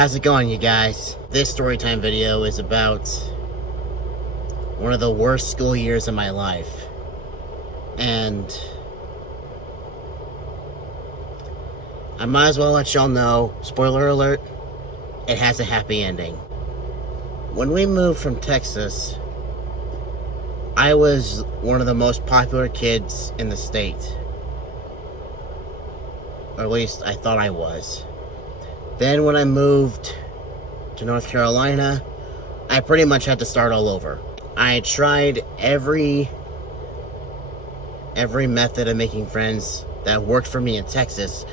How's it going, you guys? This storytime video is about one of the worst school years of my life. And I might as well let y'all know, spoiler alert, it has a happy ending. When we moved from Texas, I was one of the most popular kids in the state. Or at least I thought I was. Then when I moved to North Carolina, I pretty much had to start all over. I tried every method of making friends that worked for me in Texas,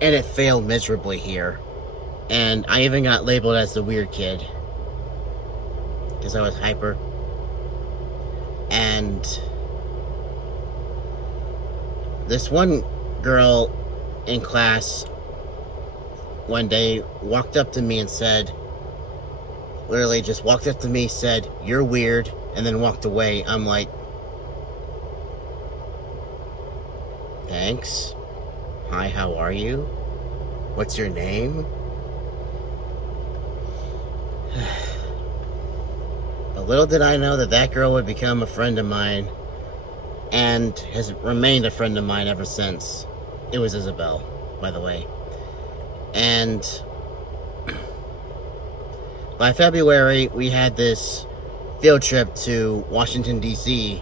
and it failed miserably here. And I even got labeled as the weird kid, because I was hyper. And this one girl in class one day walked up to me and said, literally just walked up to me, said, "You're weird," and then walked away. I'm like, thanks. Hi, how are you? What's your name? But little did I know that that girl would become a friend of mine, and has remained a friend of mine ever since. It was Isabel, by the way. And by February, we had this field trip to Washington, D.C.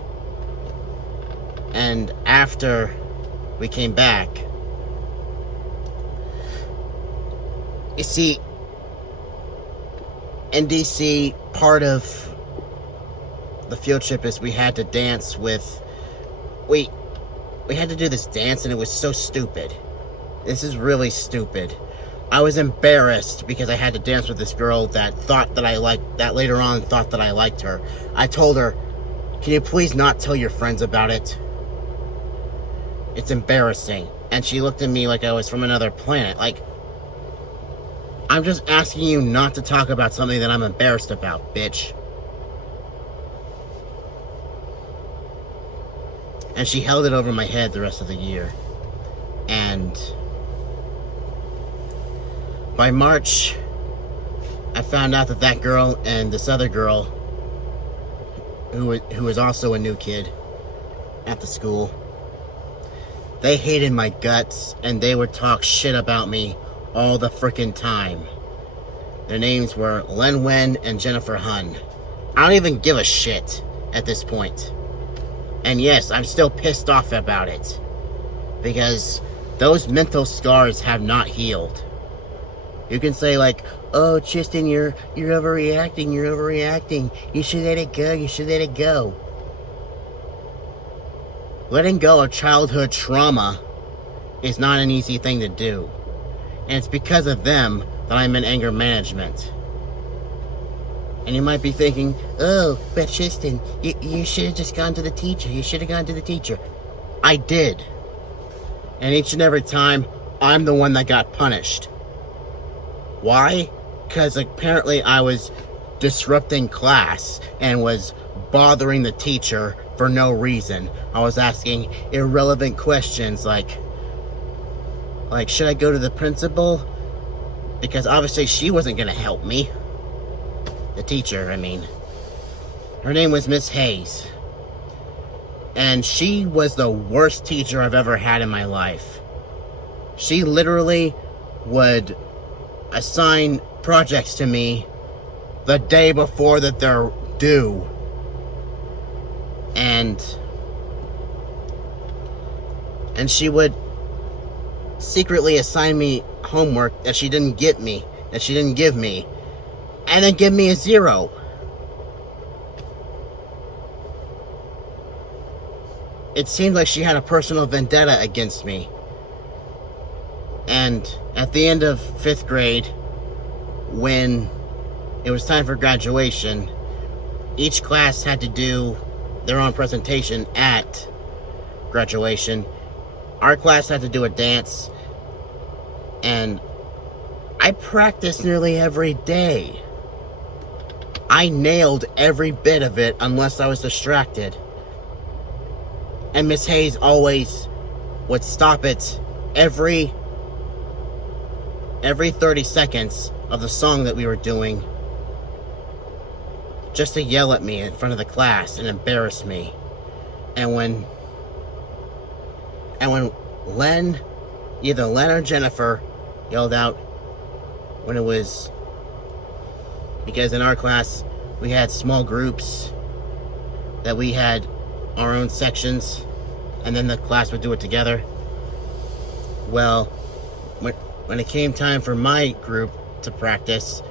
And after we came back, you see, in D.C., part of the field trip is we had to dance with... We had to do this dance, and it was so stupid. This is really stupid. I was embarrassed because I had to dance with this girl that thought that I liked, that later on thought that I liked her. I told her, "Can you please not tell your friends about it? It's embarrassing." And she looked at me like I was from another planet. Like, I'm just asking you not to talk about something that I'm embarrassed about, bitch. And she held it over my head the rest of the year. And by March, I found out that that girl and this other girl, who was also a new kid at the school, they hated my guts, and they would talk shit about me all the frickin' time. Their names were Len Wen and Jennifer Hun. I don't even give a shit at this point. And yes, I'm still pissed off about it, because those mental scars have not healed. You can say like, "Oh, Tristan, you're overreacting, you should let it go, Letting go of childhood trauma is not an easy thing to do. And it's because of them that I'm in anger management. And you might be thinking, "Oh, but Tristan, you should have just gone to the teacher. I did. And each and every time, I'm the one that got punished. Why? Because apparently I was disrupting class and was bothering the teacher for no reason. I was asking irrelevant questions like, should I go to the principal? Because obviously she wasn't going to help me. The teacher, I mean. Her name was Miss Hayes. And she was the worst teacher I've ever had in my life. She literally would assign projects to me the day before that they're due. And she would secretly assign me homework that she didn't give me, and then give me a 0. It seemed like she had a personal vendetta against me. And at the end of 5th grade, when it was time for graduation, each class had to do their own presentation at graduation. Our class had to do a dance, and I practiced nearly every day. I nailed every bit of it unless I was distracted. And Miss Hayes always would stop it every every 30 seconds of the song that we were doing just to yell at me in front of the class and embarrass me. And when either Len or Jennifer yelled out when it was, because in our class we had small groups that we had our own sections, and then the class would do it together. Well, when it came time for my group to practice,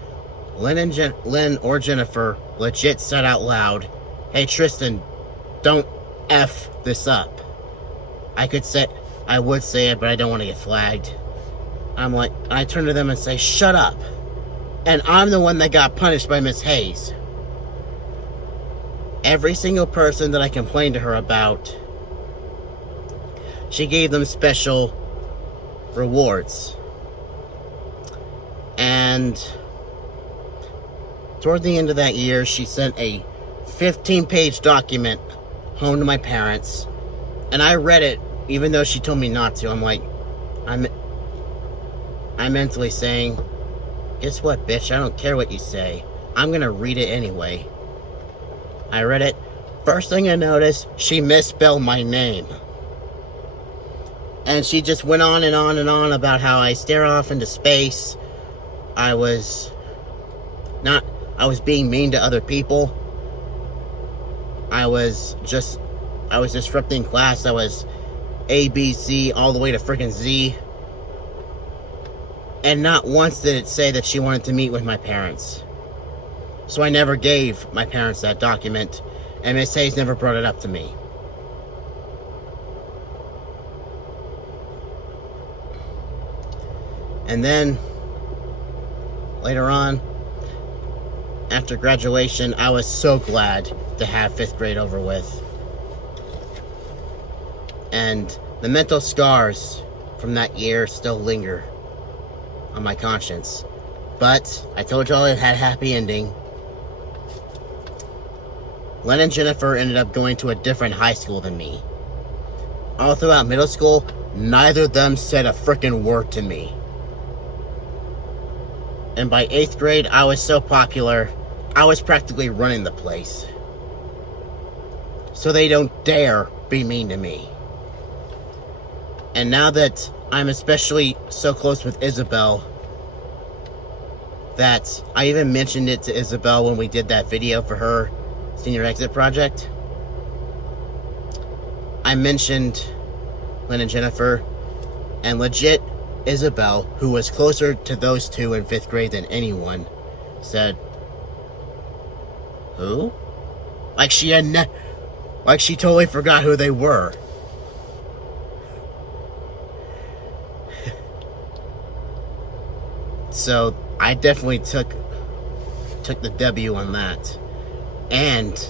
Len or Jennifer legit said out loud, "Hey Tristan, don't F this up." I would say it, but I don't want to get flagged. I turn to them and say, "Shut up." And I'm the one that got punished by Miss Hayes. Every single person that I complained to her about, she gave them special rewards. And toward the end of that year, she sent a 15-page document home to my parents, and I read it even though she told me not to. I'm mentally saying, "Guess what, bitch? I don't care what you say. I'm gonna read it anyway." I read it. First thing I noticed, she misspelled my name. And she just went on and on and on about how I stare off into space. I was being mean to other people. I was disrupting class. I was A, B, C, all the way to freaking Z. And not once did it say that she wanted to meet with my parents. So I never gave my parents that document, and Miss Hayes never brought it up to me. And then, later on, after graduation, I was so glad to have 5th grade over with. And the mental scars from that year still linger on my conscience. But I told y'all it had a happy ending. Len and Jennifer ended up going to a different high school than me. All throughout middle school, neither of them said a frickin' word to me. And by 8th grade, I was so popular, I was practically running the place. So they don't dare be mean to me. And now that I'm especially so close with Isabel, that I even mentioned it to Isabel when we did that video for her senior exit project. I mentioned Len and Jennifer, and legit Isabel, who was closer to those two in 5th grade than anyone, said, "Who?" Like she totally forgot who they were. So I definitely took the W on that. And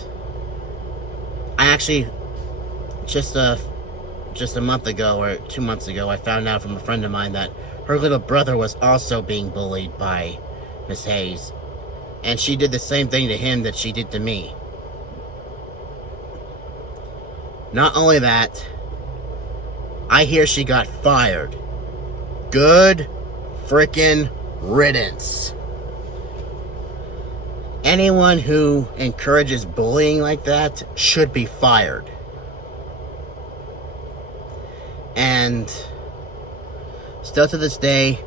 I actually just a month ago or 2 months ago, I found out from a friend of mine that her little brother was also being bullied by Miss Hayes, and she did the same thing to him that she did to me. Not only that, I hear she got fired. Good frickin' riddance. Anyone who encourages bullying like that should be fired. And still to this day,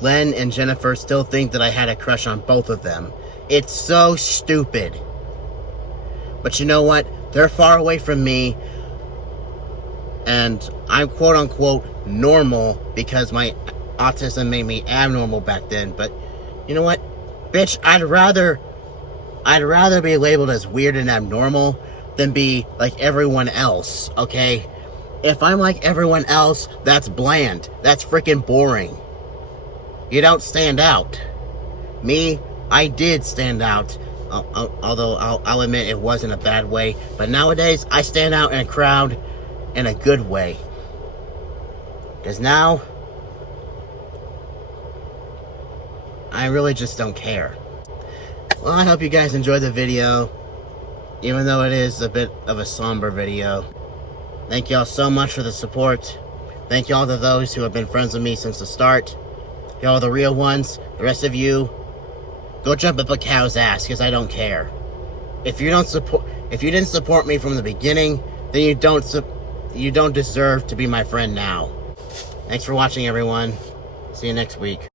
Len and Jennifer still think that I had a crush on both of them. It's so stupid. But you know what? They're far away from me, and I'm quote unquote normal because my autism made me abnormal back then. But you know what? Bitch, I'd rather be labeled as weird and abnormal than be like everyone else, okay? If I'm like everyone else, that's bland. That's freaking boring. You don't stand out. Me, I did stand out. Although I'll admit it wasn't a bad way. But nowadays, I stand out in a crowd in a good way. Because now, I really just don't care. Well, I hope you guys enjoyed the video, even though it is a bit of a somber video. Thank y'all so much for the support. Thank y'all to those who have been friends with me since the start, Y'all, the real ones, the rest of you, go jump up a cow's ass, because I don't care. If you didn't support me from the beginning, then you don't deserve to be my friend now. Thanks for watching, everyone. See you next week.